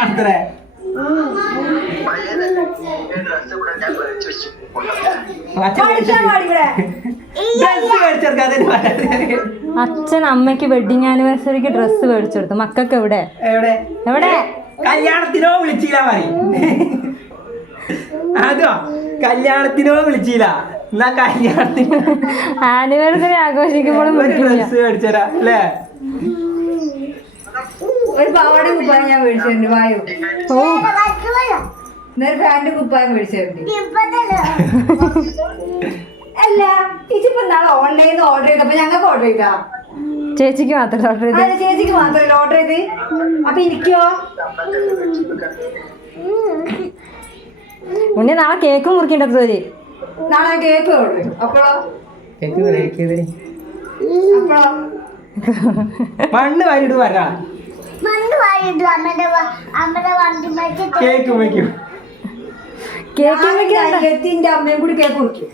ആണത്രേ. അച്ഛൻ അമ്മയ്ക്ക് wedding ആനിവേഴ്സറിക്ക് dress മേടിച്ചു കൊടുത്തു. മക്കൾക്ക് എവിടെ എവിടെ കല്യാണത്തിനോ വിളിച്ചില്ല പറയും. അതോ കല്യാണത്തിനോ വിളിച്ചില്ല, എന്നാ കല്യാണത്തിന് ആനിവേഴ്സറി ആഘോഷിക്കുമ്പോഴും ഡ്രസ് മേടിച്ചരാ അല്ലേ? ഒരു പാവാടി കുപ്പായം ഞാൻ മേടിച്ചിട്ടുണ്ട്. വായു എന്നൊരു പാന്റ് കുപ്പായം മേടിച്ചിട്ടുണ്ട്. അല്ല ഇതിപ്പോ നാളെ ഓൺലൈനിൽ ഓർഡർ ചെയ്തപ്പോ ഞങ്ങൾക്ക് ഓർഡർ ചെയ്താ? ചേച്ചിക്ക് മാത്രം ഓർഡർ ചെയ്ത്. ചേച്ചിക്ക് മാത്രമല്ല ഓർഡർ ചെയ്ത്. അപ്പൊ എനിക്കോ? ഉണ്ണി നാളെ കേക്ക് മുറിക്കേണ്ടത് തോരി. നാളെ കേക്ക് ഓർഡർ ചെയ്തു. അപ്പോഴോ മണ്ണ് വാരിട്ട് വരാ കേക്ക് വയ്ക്കും. എത്തിന്റെ അമ്മയും കൂടി കേക്ക് മുറിക്കും.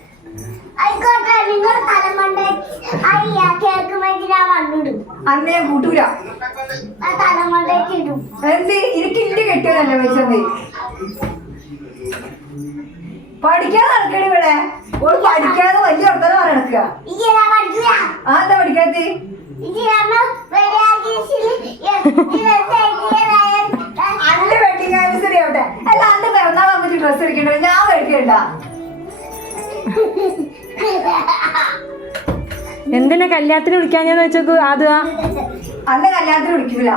അന്നേ കൂട്ടൂല. എന്ത് എനിക്ക് ഇന്റെ കെട്ടിയതല്ലേ വെച്ചത്? പഠിക്കാതെ നടക്കണ ഇവിടെ. ഓള് പഠിക്കാതെ വലിയ വർത്തനം നടക്കുക. ആ എന്താ പഠിക്കാത്ത? അന്റെ വെഡിങ് ആനിവേഴ്സറി ആവട്ടെ. അല്ല അന്റെ പിറന്നാളാകുമ്പോ ഡ്രസ് എടുക്കണ്ടോ? ഞാൻ മേടിക്കണ്ട. എന്തിനാ കല്യാണത്തിന് വിളിക്കാഞ്ഞെന്ന് വെച്ചോക്ക്. ആദ്യ അന്റെ കല്യാണത്തിന് വിളിക്കില്ല.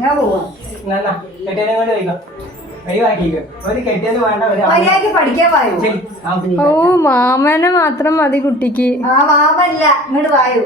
ഞാൻ പോവാ. മര്യാദക്ക് പഠിക്കാൻ പായോ? ഓ മാമനെ മാത്രം മതി കുട്ടിക്ക്. ആ മാമല്ല, ഇങ്ങോട്ട് വായോ.